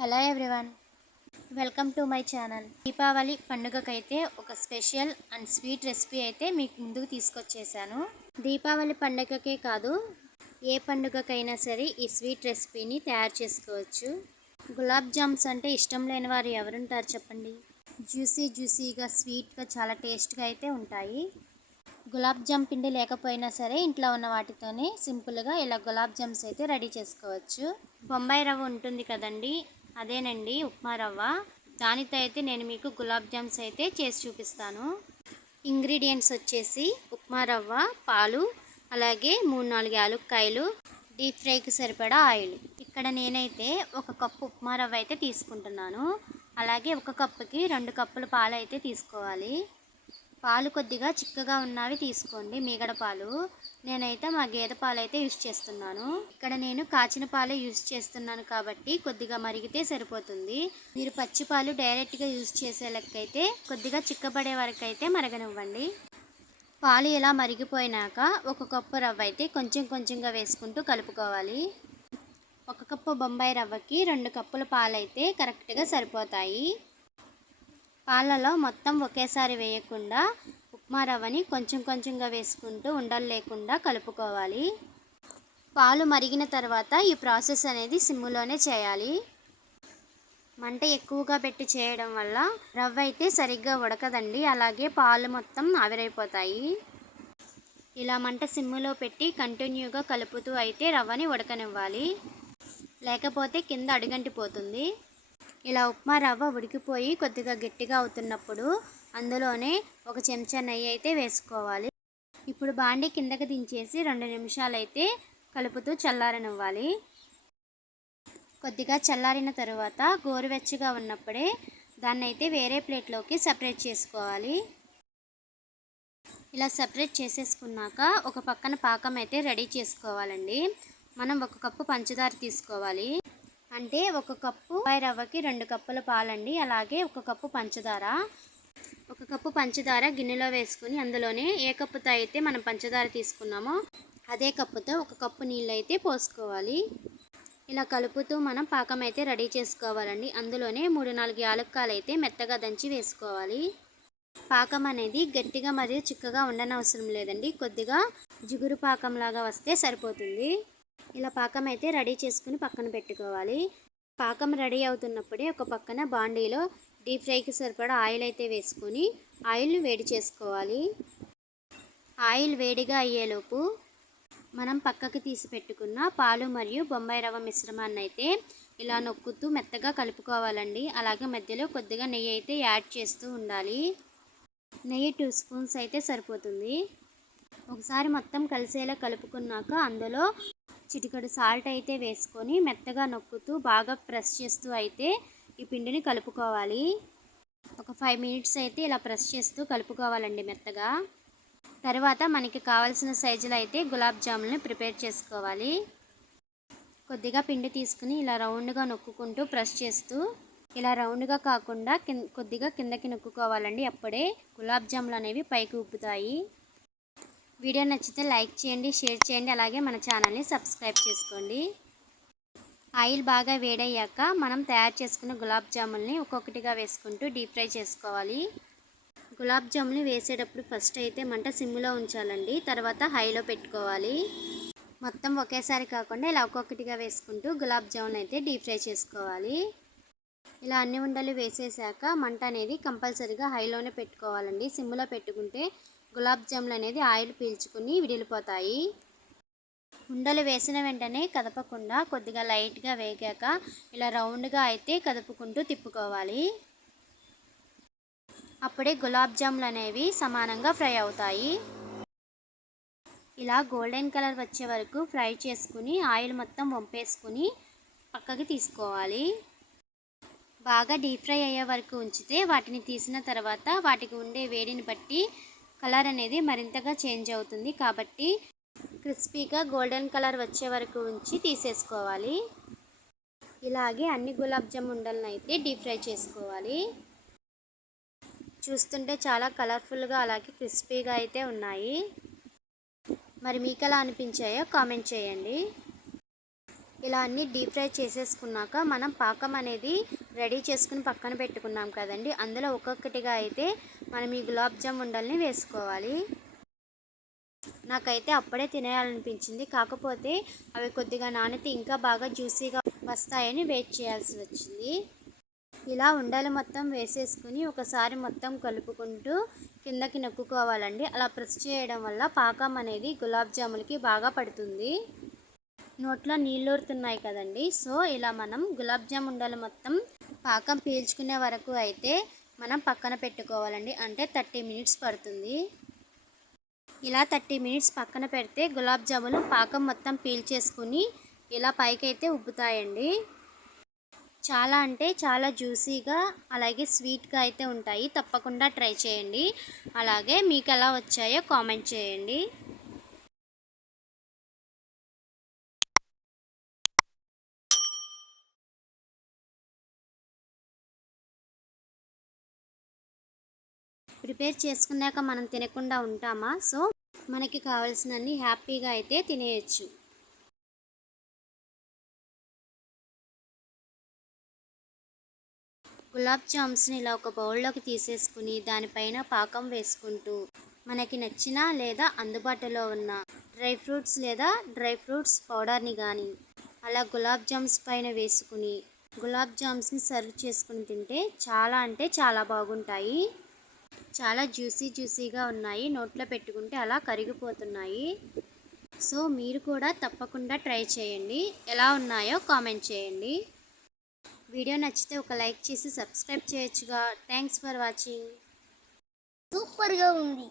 Hello everyone. Welcome to my channel. Deepavali పండుగకైతే ఒక special and sweet recipe అయితే మీకు ముందుకు తీసుకొచ్చేసాను. దీపావళి పండుగకే కాదు ఏ పండుగకైనా సరే ఈ స్వీట్ రెసిపీని తయారు చేసుకోవచ్చు. గులాబ్ జామ్స్ అంటే ఇష్టం లేని వారు ఎవరుంటారు చెప్పండి? జ్యూసీ జ్యూసీగా స్వీట్గా చాలా టేస్ట్గా అయితే ఉంటాయి. గులాబ్ జామ్ పిండి లేకపోయినా సరే ఇంట్లో ఉన్న వాటితోనే సింపుల్గా ఇలా గులాబ్ జామ్స్ అయితే రెడీ చేసుకోవచ్చు. బొంబాయి రవ్వ ఉంటుంది కదండి అదేనండి ఉప్మా రవ్వ. దానితో అయితే నేను మీకు గులాబ్ జామ్స్ అయితే చేసి చూపిస్తాను. ఇంగ్రీడియంట్స్ వచ్చేసి ఉప్మా రవ్వ పాలు అలాగే మూడు నాలుగు యాలుక్కాయలు డీప్ ఫ్రైకి సరిపడా ఆయిల్. ఇక్కడ నేనైతే ఒక కప్పు ఉప్మా రవ్వ అయితే తీసుకుంటున్నాను. అలాగే ఒక కప్పుకి రెండు కప్పుల పాలు అయితే తీసుకోవాలి. పాలు కొద్దిగా చిక్కగా ఉన్నవి తీసుకోండి. మీగడ పాలు. నేనైతే మా గేదె పాలు అయితే యూజ్ చేస్తున్నాను. ఇక్కడ నేను కాచిన పాలే యూజ్ చేస్తున్నాను కాబట్టి కొద్దిగా మరిగితే సరిపోతుంది. మీరు పచ్చి పాలు డైరెక్ట్గా యూజ్ చేసే లెక్కైతే కొద్దిగా చిక్కబడే వరకు అయితే మరగనివ్వండి. పాలు ఇలా మరిగిపోయినాక ఒక కప్పు రవ్వ అయితే కొంచెం కొంచెంగా వేసుకుంటూ కలుపుకోవాలి. ఒక కప్పు బొంబాయి రవ్వకి రెండు కప్పుల పాలు అయితే కరెక్ట్గా సరిపోతాయి. పాలలో మొత్తం ఒకేసారి వేయకుండా ఉప్మా రవ్వని కొంచెం కొంచెంగా వేసుకుంటూ ఉండలు లేకుండా కలుపుకోవాలి. పాలు మరిగిన తర్వాత ఈ ప్రాసెస్ అనేది సిమ్ములోనే చేయాలి. మంట ఎక్కువగా పెట్టి చేయడం వల్ల రవ్వ అయితే సరిగ్గా ఉడకదండి. అలాగే పాలు మొత్తం ఆవిరైపోతాయి. ఇలా మంట సిమ్ములో పెట్టి కంటిన్యూగా కలుపుతూ అయితే రవ్వని ఉడకనివ్వాలి. లేకపోతే కింద అడుగంటిపోతుంది. ఇలా ఉప్మా రవ్వ ఉడికిపోయి కొద్దిగా గట్టిగా అవుతున్నప్పుడు అందులోనే ఒక చెంచా నెయ్యి అయితే వేసుకోవాలి. ఇప్పుడు బాండి కిందకి దించేసి రెండు నిమిషాలు అయితే కలుపుతూ చల్లారనివ్వాలి. కొద్దిగా చల్లారిన తరువాత గోరువెచ్చగా ఉన్నప్పుడే దాన్ని అయితే వేరే ప్లేట్లోకి సపరేట్ చేసుకోవాలి. ఇలా సపరేట్ చేసేసుకున్నాక ఒక పక్కన పాకం అయితే రెడీ చేసుకోవాలండి. మనం ఒక కప్పు పంచదార తీసుకోవాలి. అంటే ఒక కప్పు రవ్వకి రెండు కప్పుల పాలండి అలాగే ఒక కప్పు పంచదార. ఒక కప్పు పంచదార గిన్నెలో వేసుకుని అందులోనే ఏ కప్పుతో అయితే మనం పంచదార తీసుకున్నామో అదే కప్పుతో ఒక కప్పు నీళ్ళు అయితే పోసుకోవాలి. ఇలా కలుపుతూ మనం పాకం అయితే రెడీ చేసుకోవాలండి. అందులోనే మూడు నాలుగు యాలక్కాయలు అయితే మెత్తగా దంచి వేసుకోవాలి. పాకం అనేది గట్టిగా మరియు చిక్కగా ఉండనవసరం లేదండి. కొద్దిగా జిగురు పాకంలాగా వస్తే సరిపోతుంది. ఇలా పాకం అయితే రెడీ చేసుకుని పక్కన పెట్టుకోవాలి. పాకం రెడీ అవుతున్నప్పుడే ఒక పక్కన బాండీలో డీప్ ఫ్రైకి సరిపడా ఆయిల్ అయితే వేసుకొని ఆయిల్ వేడి చేసుకోవాలి. ఆయిల్ వేడిగా అయ్యేలోపు మనం పక్కకి తీసి పెట్టుకున్న పాలు మరియు బొంబాయి రవ్వ మిశ్రమాన్ని అయితే ఇలా నొక్కుతూ మెత్తగా కలుపుకోవాలండి. అలాగే మధ్యలో కొద్దిగా నెయ్యి అయితే యాడ్ చేస్తూ ఉండాలి. నెయ్యి టూ స్పూన్స్ అయితే సరిపోతుంది. ఒకసారి మొత్తం కలిసేలా కలుపుకున్నాక అందులో చిటికడు సాల్ట్ అయితే వేసుకొని మెత్తగా నొక్కుతూ బాగా ప్రెస్ చేస్తూ అయితే ఈ పిండిని కలుపుకోవాలి. ఒక ఫైవ్ మినిట్స్ అయితే ఇలా ప్రెస్ చేస్తూ కలుపుకోవాలండి మెత్తగా. తర్వాత మనకి కావాల్సిన సైజులో అయితే గులాబ్ జాములని ప్రిపేర్ చేసుకోవాలి. కొద్దిగా పిండి తీసుకుని ఇలా రౌండ్గా నొక్కుంటూ ప్రెస్ చేస్తూ ఇలా రౌండ్గా కాకుండా కొద్దిగా కిందకి నొక్కుకోవాలండి అప్పుడే గులాబ్ జాములు అనేవి పైకి ఉబ్బుతాయి. వీడియో నచ్చితే లైక్ చేయండి షేర్ చేయండి అలాగే మన ఛానల్ని సబ్స్క్రైబ్ చేసుకోండి. ఆయిల్ బాగా వేడయ్యాక మనం తయారు చేసుకున్న గులాబ్ జాముల్ని ఒక్కొక్కటిగా వేసుకుంటూ డీప్ ఫ్రై చేసుకోవాలి. గులాబ్ జాములు వేసేటప్పుడు ఫస్ట్ అయితే మంట సిమ్లో ఉంచాలండి తర్వాత హైలో పెట్టుకోవాలి. మొత్తం ఒకేసారి కాకుండా ఇలా ఒక్కొక్కటిగా వేసుకుంటూ గులాబ్ జామున్ అయితే డీప్ ఫ్రై చేసుకోవాలి. ఇలా అన్ని ఉండలు వేసేసాక మంట అనేది కంపల్సరీగా హైలోనే పెట్టుకోవాలండి సిమ్లో పెట్టుకుంటే గులాబ్ జాములు అనేది ఆయిల్ పీల్చుకుని విడిలిపోతాయి. ఉండలు వేసిన వెంటనే కదపకుండా కొద్దిగా లైట్గా వేగాక ఇలా రౌండ్గా అయితే కదుపుకుంటూ తిప్పుకోవాలి. అప్పుడే గులాబ్ జాములు అనేవి సమానంగా ఫ్రై అవుతాయి. ఇలా గోల్డెన్ కలర్ వచ్చే వరకు ఫ్రై చేసుకుని ఆయిల్ మొత్తం వంపేసుకుని పక్కకి తీసుకోవాలి. బాగా డీప్ ఫ్రై అయ్యే వరకు ఉంచితే వాటిని తీసిన తర్వాత వాటికి ఉండే వేడిని బట్టి కలర్ అనేది మరింతగా చేంజ్ అవుతుంది. కాబట్టి క్రిస్పీగా గోల్డెన్ కలర్ వచ్చే వరకు ఉంచి తీసేసుకోవాలి. ఇలాగే అన్ని గులాబ్ జామ్ ఉండలను అయితే డీప్ ఫ్రై చేసుకోవాలి. చూస్తుంటే చాలా కలర్ఫుల్గా అలాగే క్రిస్పీగా అయితే ఉన్నాయి. మరి మీకు ఎలా అనిపించాయో కామెంట్ చేయండి. ఇలా అన్నీ డీప్ ఫ్రై చేసేసుకున్నాక మనం పాకం అనేది రెడీ చేసుకుని పక్కన పెట్టుకున్నాం కదండి. అందులో ఒక్కొక్కటిగా అయితే మనం ఈ గులాబ్ జామ్ ఉండల్ని వేసుకోవాలి. నాకైతే అప్పుడే తినేయాలనిపించింది. కాకపోతే అవి కొద్దిగా నానితే ఇంకా బాగా జ్యూసీగా వస్తాయని వెయిట్ చేయాల్సి వచ్చింది. ఇలా ఉండలు మొత్తం వేసేసుకుని ఒకసారి మొత్తం కలుపుకుంటూ కిందకి నొక్కుకోవాలండి. అలా ప్రెస్ చేయడం వల్ల పాకం అనేది గులాబ్ జాములకి బాగా పడుతుంది. నోట్లో నీళ్ళూరుతున్నాయి కదండి. సో ఇలా మనం గులాబ్ జామ్ ఉండలు మొత్తం పాకం పీల్చుకునే వరకు అయితే మనం పక్కన పెట్టుకోవాలండి. అంటే థర్టీ మినిట్స్ పడుతుంది. ఇలా థర్టీ మినిట్స్ పక్కన పెడితే గులాబ్ జాములు పాకం మొత్తం పీల్చేసుకుని ఇలా పైకైతే ఉబ్బుతాయండి. చాలా అంటే చాలా జ్యూసీగా అలాగే స్వీట్గా అయితే ఉంటాయి. తప్పకుండా ట్రై చేయండి. అలాగే మీకు ఎలా వచ్చాయో కామెంట్ చేయండి. ప్రిపేర్ చేసుకున్నాక మనం తినకుండా ఉంటామా? సో మనకి కావాల్సినన్ని హ్యాపీగా అయితే తినేయచ్చు. గులాబ్ జామ్స్ని ఇలా ఒక బౌల్లోకి తీసేసుకుని దానిపైన పాకం వేసుకుంటూ మనకి నచ్చిన లేదా అందుబాటులో ఉన్న డ్రై ఫ్రూట్స్ లేదా డ్రై ఫ్రూట్స్ పౌడర్ని కానీ అలా గులాబ్ జామ్స్ పైన వేసుకుని గులాబ్ జామ్స్ని సర్వ్ చేసుకుని తింటే చాలా అంటే చాలా బాగుంటాయి. చాలా జ్యూసీ జ్యూసీగా ఉన్నాయి. నోట్లో పెట్టుకుంటే అలా కరిగిపోతున్నాయి. సో మీరు కూడా తప్పకుండా ట్రై చేయండి. ఎలా ఉన్నాయో కామెంట్ చేయండి. వీడియో నచ్చితే ఒక లైక్ చేసి సబ్స్క్రైబ్ చేయొచ్చుగా. Thanks for watching. సూపర్గా ఉంది.